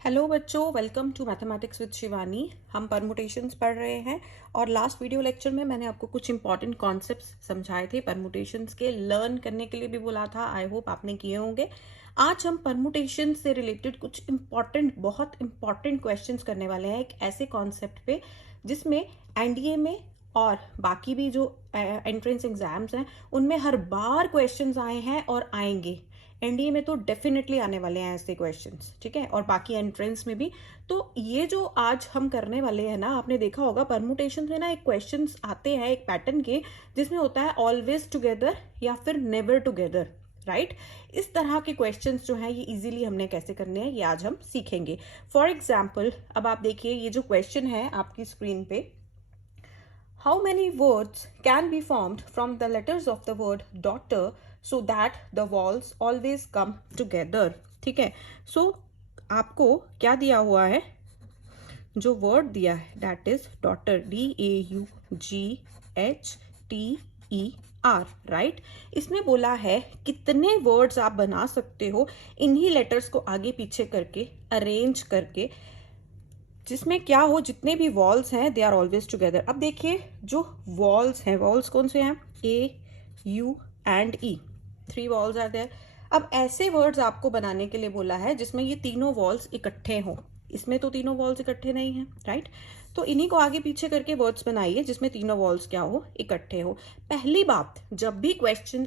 Hello बच्चों, welcome to mathematics with Shivani. हम permutations पढ़ रहे हैं और लास्ट वीडियो लेक्चर में मैंने आपको कुछ इंपॉर्टेंट कॉन्सेप्ट्स समझाए थे परमुटेशंस के, लर्न करने के लिए भी बोला था। आई होप आपने किए होंगे। आज हम परमुटेशन से रिलेटेड कुछ बहुत इंपॉर्टेंट क्वेश्चंस करने वाले हैं, एक ऐसे कॉन्सेप्ट पे जिसमें एनडीए में और बाकी भी जो एंट्रेंस एग्जाम्स हैं उनमें हर बार क्वेश्चंस आए हैं और आएंगे। एनडीए में तो डेफिनेटली आने वाले हैं ऐसे क्वेश्चंस, ठीक है, और बाकी एंट्रेंस में भी। तो ये जो आज हम करने वाले हैं ना, आपने देखा होगा परमुटेशन में ना एक क्वेश्चंस आते हैं एक पैटर्न के, जिसमें होता है ऑलवेज टुगेदर या फिर नेवर टुगेदर, राइट। इस तरह के क्वेश्चंस जो हैं ये इजीली हमने कैसे करने हैं ये आज हम सीखेंगे। फॉर एग्जाम्पल, अब आप देखिए ये जो क्वेश्चन है आपकी स्क्रीन पे, How many words can be formed from the letters of the word daughter so that the vowels always come together? ठीक है, सो आपको क्या दिया हुआ है, जो वर्ड दिया है that is daughter, DAUGHTER, right. इसमें बोला है कितने वर्ड्स आप बना सकते हो इन्हीं लेटर्स को आगे पीछे करके, अरेंज करके, जिसमें क्या हो, जितने भी वॉल्स हैं दे आर ऑलवेज टुगेदर। अब देखिए जो वॉल्स हैं, वॉल्स कौन से हैं, A, U and E, 3 vowels are there. अब ऐसे वर्ड्स आपको बनाने के लिए बोला है जिसमें ये तीनों वॉल्स इकट्ठे हों। इसमें तो तीनों वॉल्स इकट्ठे नहीं हैं, राइट। तो इन्हीं को आगे पीछे करके वर्ड्स बनाइए जिसमें तीनों वॉल्स क्या हो, इकट्ठे हो। पहली बात, जब भी क्वेश्चन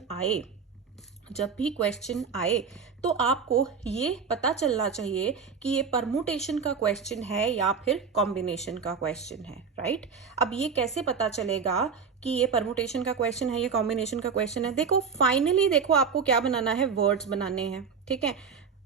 आए तो आपको ये पता चलना चाहिए कि ये परमुटेशन का क्वेश्चन है या फिर कॉम्बिनेशन का क्वेश्चन है, राइट। अब ये कैसे पता चलेगा कि ये परमुटेशन का क्वेश्चन है या कॉम्बिनेशन का क्वेश्चन है? देखो फाइनली, देखो आपको क्या बनाना है, वर्ड्स बनाने हैं, ठीक है।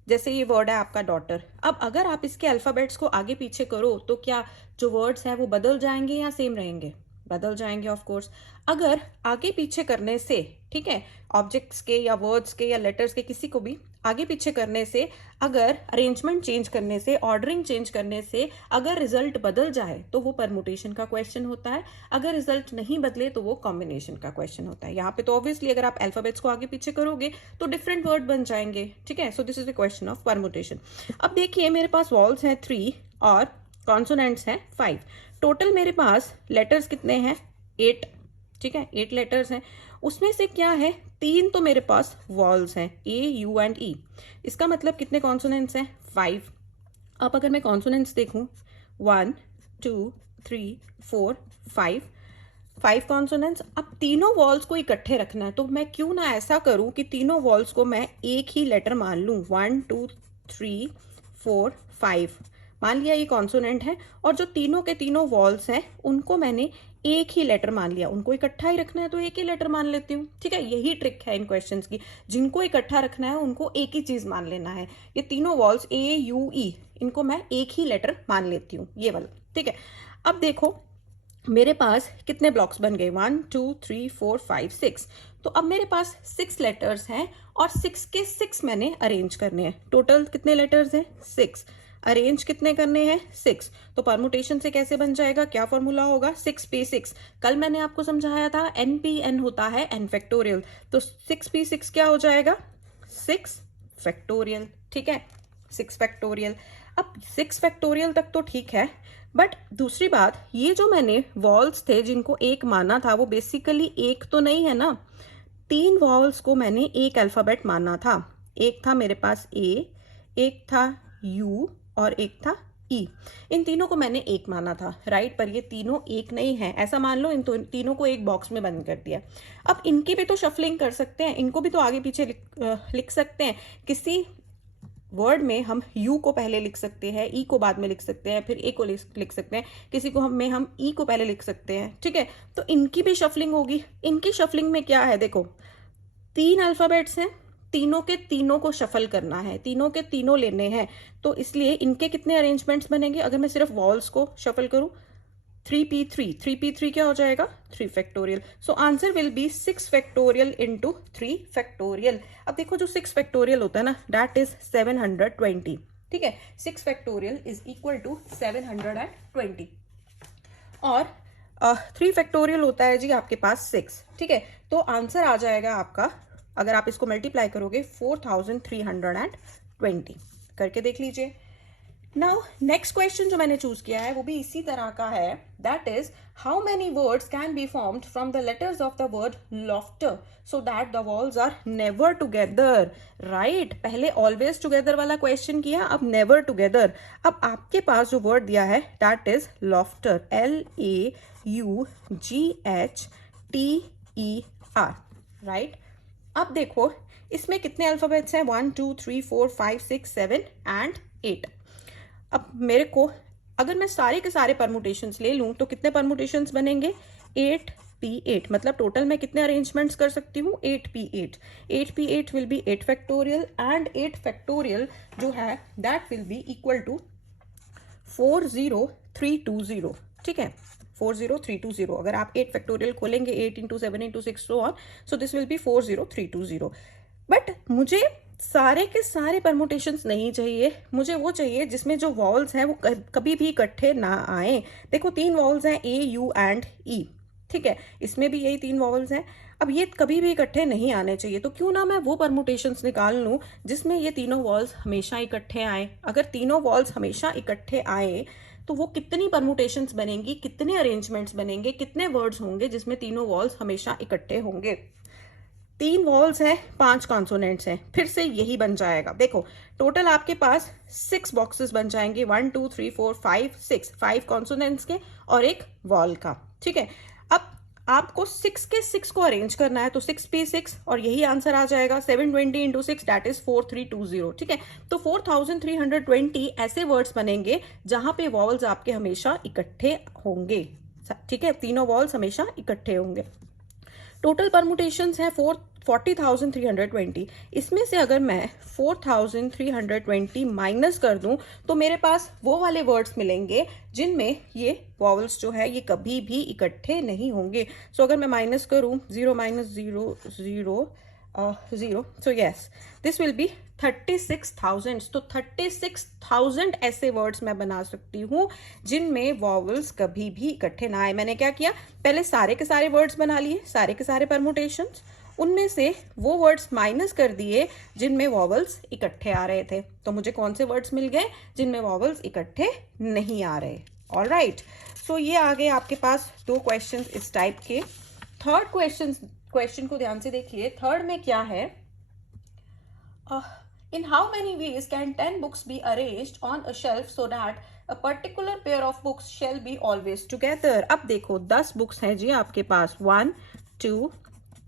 जैसे ये वर्ड है आपका डॉटर, अब अगर आप इसके अल्फाबेट्स को आगे पीछे करो तो क्या जो वर्ड्स हैं वो बदल जाएंगे या सेम रहेंगे? बदल जाएंगे ऑफ कोर्स। अगर आगे पीछे करने से, ठीक है, ऑब्जेक्ट्स के या वर्ड्स के या लेटर्स के किसी को भी आगे पीछे करने से, अगर अरेंजमेंट चेंज करने से, ऑर्डरिंग चेंज करने से अगर रिजल्ट बदल जाए तो वो परमुटेशन का क्वेश्चन होता है। अगर रिजल्ट नहीं बदले तो वो कॉम्बिनेशन का क्वेश्चन होता है। यहाँ पे तो ऑब्वियसली अगर आप अल्फाबेट्स को आगे पीछे करोगे तो डिफरेंट वर्ड बन जाएंगे, ठीक है। So this is the question of permutation. अब देखिए मेरे पास वॉल्स हैं 3 और कॉन्सोनेंट्स हैं 5। टोटल मेरे पास लेटर्स कितने हैं, 8, ठीक है, 8 लेटर्स हैं। उसमें से क्या है, 3 तो मेरे पास वॉल्स हैं, A, U एंड E। इसका मतलब कितने कॉन्सोनेंट्स हैं, 5। अब अगर मैं कॉन्सोनेंट्स देखूं, 1 2 3 4 5 कॉन्सोनेंट्स। अब तीनों वॉल्स को इकट्ठे रखना है तो मैं क्यों ना ऐसा करूं कि तीनों वॉल्स को मैं एक ही लेटर मान लूं, 1 2 3 4 5 मान लिया ये कॉन्सोनेंट है, और जो तीनों के तीनों वॉल्स हैं उनको मैंने एक ही लेटर मान लिया। उनको इकट्ठा ही रखना है तो एक ही लेटर मान लेती हूँ, ठीक है। यही ट्रिक है इन क्वेश्चंस की, जिनको इकट्ठा रखना है उनको एक ही चीज मान लेना है। ये तीनों वॉल्स A, U, E, इनको मैं एक ही लेटर मान लेती हूँ, ये वाला, ठीक है। अब देखो मेरे पास कितने ब्लॉक्स बन गए, 1 2 3 4 5 6। तो अब मेरे पास 6 लेटर्स हैं और 6 के 6 मैंने अरेंज करने हैं। टोटल कितने लेटर्स हैं, 6। अरेंज कितने करने हैं, 6। तो परमुटेशन से कैसे बन जाएगा, क्या फॉर्मूला होगा, 6p6। कल मैंने आपको समझाया था NP_n होता है n फैक्टोरियल, तो 6p6 क्या हो जाएगा, 6 फैक्टोरियल, ठीक है, 6 फैक्टोरियल। अब 6 फैक्टोरियल तक तो ठीक है, बट दूसरी बात, ये जो मैंने वॉल्स थे जिनको एक माना था वो बेसिकली एक तो नहीं है ना, 3 वॉल्स को मैंने एक अल्फाबेट माना था। एक था मेरे पास A, एक था U और एक था E। इन तीनों को मैंने एक माना था, राइट, पर ये तीनों एक नहीं है, ऐसा मान लो। इन तीनों को एक बॉक्स में बंद कर दिया। अब इनकी भी तो शफलिंग कर सकते हैं, इनको भी तो आगे पीछे लिख सकते हैं। किसी वर्ड में हम U को पहले लिख सकते हैं, E को बाद में लिख सकते हैं, फिर A को लिख सकते हैं, किसी को हम E को पहले लिख सकते हैं, ठीक है। तो इनकी भी शफलिंग होगी। इनकी शफलिंग में क्या है, देखो 3 अल्फाबेट्स हैं, तीनों के तीनों को शफल करना है, तीनों के तीनों लेने हैं, तो इसलिए इनके कितने अरेंजमेंट्स बनेंगे। अगर मैं सिर्फ वॉल्स को शफल करूं, 3p3 क्या हो जाएगा, 3 factorial. So answer will be 6 factorial into 3 factorial. अब देखो जो 6 फैक्टोरियल होता है ना, दैट इज 720, ठीक है। 6 फैक्टोरियल इज इक्वल टू 720 और 3 फैक्टोरियल होता है जी आपके पास 6, ठीक है। तो आंसर आ जाएगा आपका, अगर आप इसको मल्टीप्लाई करोगे, 4320। करके देख लीजिए। नाउ नेक्स्ट क्वेश्चन जो मैंने चूज किया है वो भी इसी तरह का है, that is how many words can be formed from the letters of the word laughter so that the vowels are never together, right. पहले ऑलवेज टुगेदर वाला क्वेश्चन किया, अब नेवर टुगेदर। अब आपके पास जो वर्ड दिया है that is laughter, LAUGHTER, right. अब देखो इसमें कितने अल्फाबेट्स हैं, 1 2 3 4 5 6 7 एंड 8। अब मेरे को अगर मैं सारे के सारे परमुटेशंस ले लूं तो कितने परमुटेशंस बनेंगे, 8p8, मतलब टोटल मैं कितने अरेंजमेंट्स कर सकती हूँ, 8p8। 8p8 will be 8 factorial and 8 factorial जो है that will be equal to 40320, ठीक है, 40320। अगर आप 8 फैक्टोरियल खोलेंगे 8 into 7 into 6 so on, so this will be 40320। But मुझे सारे के सारे परमुटेशंस नहीं चाहिए, मुझे वो चाहिए जिसमें जो वॉल्स हैं वो कभी भी इकट्ठे ना आए। देखो 3 वॉल्स हैं A, U एंड E, ठीक है, इसमें भी यही 3 वॉल्स हैं। अब ये कभी भी इकट्ठे नहीं आने चाहिए, तो क्यों ना मैं वो परमुटेशंस निकाल लूं जिसमें ये तीनों वॉल्स हमेशा इकट्ठे आए। अगर तीनों वॉल्स हमेशा इकट्ठे आए तो वो कितनी परमुटेशंस बनेंगी, कितने अरेंजमेंट्स बनेंगे, कितने वर्ड्स होंगे जिसमें तीनों वॉल्स हमेशा इकट्ठे होंगे। 3 वॉल्स हैं, 5 कॉन्सोनेंट्स हैं, फिर से यही बन जाएगा। देखो टोटल आपके पास 6 बॉक्सेस बन जाएंगे, 1 2 3 4 5 6, 5 कॉन्सोनेंट्स के और एक वॉल का, ठीक है। अब आपको 6 के 6 को अरेंज करना है, तो 6p6 और यही आंसर आ जाएगा 720 इंटू 6 दैट इज 4320, ठीक है। तो 4320 ऐसे वर्ड्स बनेंगे जहां पे वॉल्स आपके हमेशा इकट्ठे होंगे, ठीक है, तीनों वॉल्स हमेशा इकट्ठे होंगे। टोटल परमुटेशंस है 40,320। इसमें से अगर मैं 4,320 माइनस कर दूं तो मेरे पास वो वाले वर्ड्स मिलेंगे जिनमें ये वॉवल्स जो है ये कभी भी इकट्ठे नहीं होंगे। सो अगर मैं माइनस करूं 0 minus 0 0 0, so yes this will be 36,000। तो 36,000 ऐसे वर्ड्स मैं बना सकती हूँ जिनमें वॉवल्स कभी भी इकट्ठे ना आए। मैंने क्या किया, पहले सारे के सारे वर्ड्स बना लिए, सारे के सारे परमुटेशंस, उनमें से वो वर्ड्स माइनस कर दिए जिनमें वॉवल्स इकट्ठे आ रहे थे, तो मुझे कौन से वर्ड्स मिल गए जिनमें वॉवल्स इकट्ठे नहीं आ रहे। ऑलराइट, सो ये आ गए आपके पास 2 क्वेश्चन इस टाइप के। थर्ड क्वेश्चन को ध्यान से देखिए, थर्ड में क्या है, in how many ways can 10 books be arranged on a shelf so that a particular pair of books shall be always together। अब देखो 10 बुक्स हैं जी आपके पास, 1 2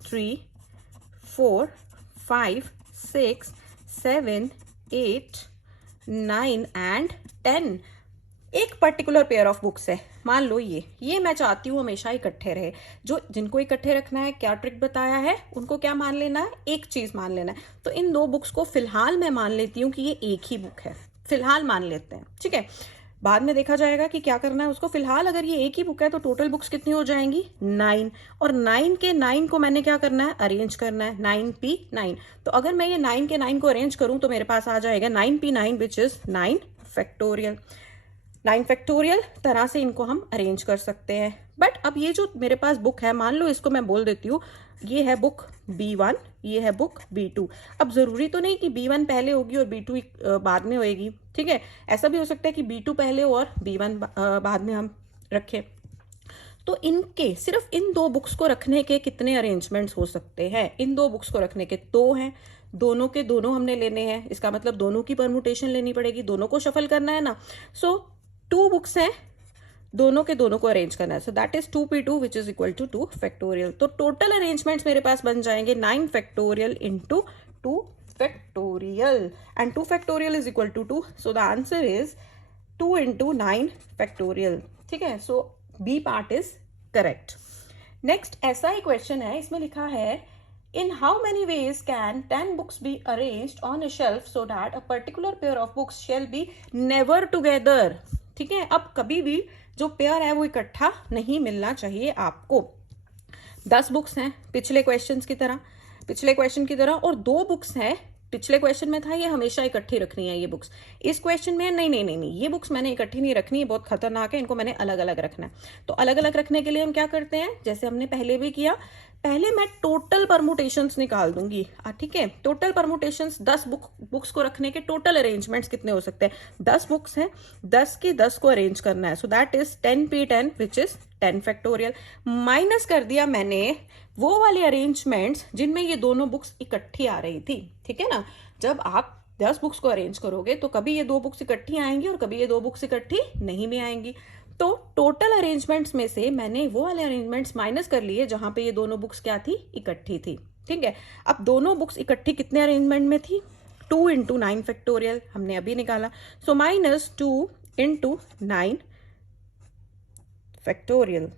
3 4 5 6 7 8 9 एंड 10। एक पर्टिकुलर पेयर ऑफ बुक्स है, मान लो ये मैं चाहती हूँ हमेशा इकट्ठे रहे। जो जिनको इकट्ठे रखना है, क्या ट्रिक बताया है, उनको क्या मान लेना है, एक चीज मान लेना है। तो इन 2 बुक्स को फिलहाल मैं मान लेती हूँ कि ये एक ही बुक है, फिलहाल मान लेते हैं, ठीक है। बाद में देखा जाएगा कि क्या करना है उसको। फिलहाल अगर ये एक ही बुक है तो टोटल बुक्स कितनी हो जाएंगी, 9, और 9 के 9 को मैंने क्या करना है, अरेंज करना है, 9p9। तो अगर मैं ये 9 के 9 को अरेंज करूं तो मेरे पास आ जाएगा 9p9 which is 9 factorial. 9 factorial तरह से इनको हम अरेंज कर सकते हैं। बट अब ये जो मेरे पास बुक है, मान लो इसको मैं बोल देती हूँ ये है बुक B1, ये है बुक B2। अब जरूरी तो नहीं कि B1 पहले होगी और B2 बाद में होएगी, ठीक है। ऐसा भी हो सकता है कि B2 पहले हो और B1 बाद में हम रखें। तो इनके सिर्फ इन 2 बुक्स को रखने के कितने अरेंजमेंट्स हो सकते हैं, इन 2 बुक्स को रखने के 2 हैं, दोनों के दोनों हमने लेने हैं, इसका मतलब दोनों की परमुटेशन लेनी पड़ेगी, दोनों को शफल करना है ना। सो 2 बुक्स हैं, दोनों के दोनों को अरेंज करना है, so that is 2p2 which is equal to 2 factorial. तो टोटल अरेंजमेंट्स मेरे पास बन जाएंगे 9 factorial into 2 factorial, and 2 factorial is equal to 2, so the answer is 2 into 9 factorial, ठीक है। So B part is correct. Next ऐसा ही question है, इसमें लिखा है in how many ways can 10 books be arranged on a shelf so that a particular pair of books shall be never together, ठीक है। अब कभी भी जो पेयर है वो इकट्ठा नहीं मिलना चाहिए आपको। 10 बुक्स हैं पिछले क्वेश्चन की तरह, और 2 बुक्स हैं पिछले क्वेश्चन में था ये हमेशा इकट्ठी रखनी है ये बुक्स, इस क्वेश्चन में नहीं नहीं नहीं नहीं, ये बुक्स मैंने इकट्ठी नहीं रखनी है, बहुत खतरनाक है, इनको मैंने अलग अलग रखना है। तो अलग अलग रखने के लिए हम क्या करते हैं, जैसे हमने पहले भी किया, पहले मैं टोटल परमुटेशंस निकाल दूंगी, ठीक है। टोटल परमुटेशंस 10 बुक्स को रखने के टोटल अरेंजमेंट्स कितने हो सकते हैं, 10 बुक्स हैं, 10 की 10 को अरेंज करना है, so that is 10p10 which is 10 factorial. Minus कर दिया मैंने वो वाले अरेंजमेंट्स जिनमें ये दोनों बुक्स इकट्ठी आ रही थी, ठीक है ना। जब आप 10 बुक्स को अरेंज करोगे तो कभी ये 2 बुक्स इकट्ठी आएंगी और कभी ये 2 बुक्स इकट्ठी नहीं भी आएंगी। तो टोटल अरेंजमेंट्स में से मैंने वो वाले अरेंजमेंट्स माइनस कर लिए जहां पे ये दोनों बुक्स क्या थी, इकट्ठी थी, ठीक है। अब दोनों बुक्स इकट्ठी कितने अरेंजमेंट में थी, 2 × 9 फैक्टोरियल हमने अभी निकाला, सो -2 × 9 फैक्टोरियल,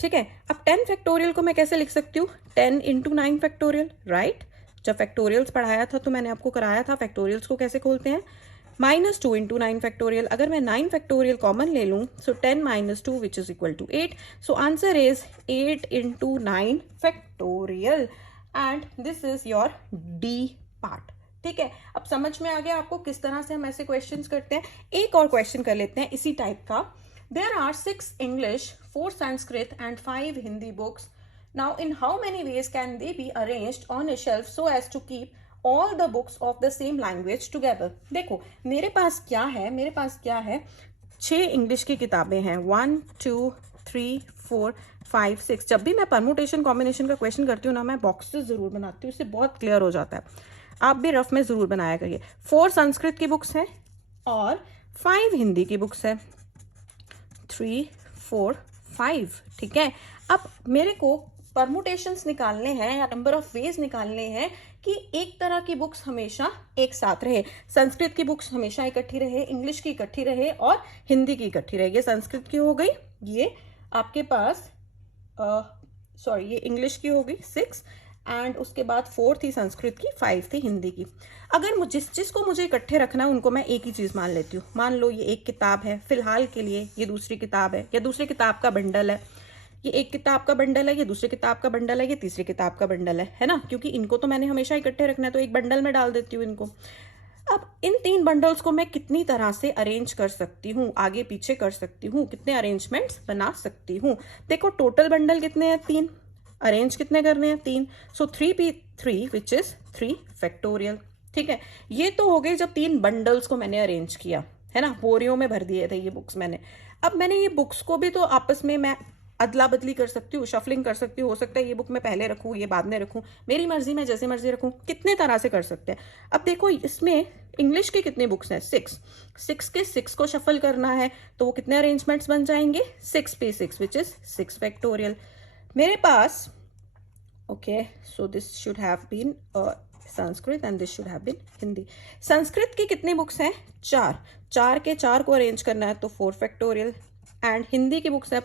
ठीक है। अब 10 फैक्टोरियल को मैं कैसे लिख सकती हूँ, 10 × 9 फैक्टोरियल, राइट। जब फैक्टोरियल्स पढ़ाया था तो मैंने आपको कराया था फैक्टोरियल्स को कैसे खोलते हैं, -2 × 9 फैक्टोरियल। अगर मैं 9 फैक्टोरियल कॉमन ले लूँ, so 10 - 2 which is equal to 8, so answer is 8 × 9 factorial and this is your D part, ठीक है। अब समझ में आ गया आपको किस तरह से हम ऐसे क्वेश्चंस करते हैं। एक और क्वेश्चन कर लेते हैं इसी टाइप का। There are 6 English, 4 Sanskrit and 5 Hindi books. Now, in how many ways can they be arranged on a shelf so as to keep all the books of the same language together? देखो मेरे पास क्या है, मेरे पास क्या है, 6 English की किताबें हैं, 1 2 3 4 5 6। जब भी मैं परमुटेशन कॉम्बिनेशन का क्वेश्चन करती हूँ ना, मैं बॉक्सेस जरूर बनाती हूँ, इससे बहुत क्लियर हो जाता है। आप भी रफ में जरूर बनाया करिए। 4 संस्कृत की बुक्स हैं और 5 हिंदी की बुक्स है, 3 4 5, ठीक है। अब मेरे को परमुटेशंस निकालने हैं या नंबर ऑफ वेज निकालने हैं कि एक तरह की बुक्स हमेशा एक साथ रहे। संस्कृत की बुक्स हमेशा इकट्ठी रहे, इंग्लिश की इकट्ठी रहे और हिंदी की इकट्ठी रहे। ये संस्कृत की हो गई, ये आपके पास सॉरी ये इंग्लिश की हो गई 6 एंड उसके बाद 4 थी संस्कृत की, 5 थी हिंदी की। अगर जिस जिसको मुझे इकट्ठे रखना है उनको मैं एक ही चीज मान लेती हूँ। मान लो ये एक किताब है, फिलहाल के लिए ये दूसरी किताब है या दूसरी किताब का बंडल है, ये एक किताब का बंडल है, ये दूसरी किताब का बंडल है, ये तीसरी किताब का बंडल है ना, क्योंकि इनको तो मैंने हमेशा इकट्ठे रखना है तो एक बंडल में डाल देती हूँ इनको। अब इन 3 बंडल्स को मैं कितनी तरह से अरेंज कर सकती हूँ, आगे पीछे कर सकती हूँ, कितने अरेंजमेंट्स बना सकती हूँ। देखो टोटल बंडल कितने हैं, 3, अरेंज कितने करने हैं, 3, सो 3p3 विच इज 3 फैक्टोरियल, ठीक है। ये तो हो गई जब 3 बंडल्स को मैंने अरेंज किया, है ना, बोरियों में भर दिए थे ये बुक्स मैंने। अब मैंने ये बुक्स को भी तो आपस में मैं अदला बदली कर सकती हूँ, शफलिंग कर सकती हूँ, हो सकता है ये बुक मैं पहले रखूँ, ये बाद में रखूँ, मेरी मर्जी, मैं जैसे मर्जी रखूँ, कितने तरह से कर सकते हैं। अब देखो इसमें इंग्लिश की कितनी बुक्स हैं, 6 के 6 को शफल करना है तो वो कितने अरेंजमेंट्स बन जाएंगे, 6p6 विच इज 6 फैक्टोरियल। मेरे पास okay, so this should have been Sanskrit and this should have been Hindi. Sanskrit की कितनी बुक्स हैं, 4 के 4 को अरेंज करना है तो 4 फैक्टोरियल एंड हिंदी की बुक्स है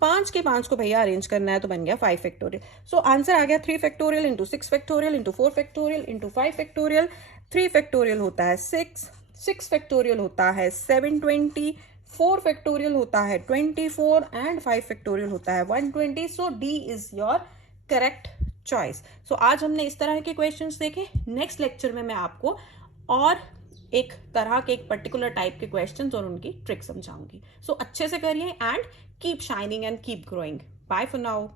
5 के 5 को भैया अरेंज करना है तो बन गया 5 फैक्टोरियल। सो आंसर आ गया 3 factorial into 6 factorial into 4 factorial into 5 factorial. 3 factorial होता है 6 फैक्टोरियल होता है 720, 4 फैक्टोरियल होता है 24 एंड 5 फैक्टोरियल होता है 120। So D is your correct choice. सो आज हमने इस तरह के क्वेश्चंस देखे। नेक्स्ट लेक्चर में मैं आपको और एक तरह के एक पर्टिकुलर टाइप के क्वेश्चंस और उनकी ट्रिक समझाऊंगी। सो अच्छे से करिए and keep shining and keep growing. Bye for now.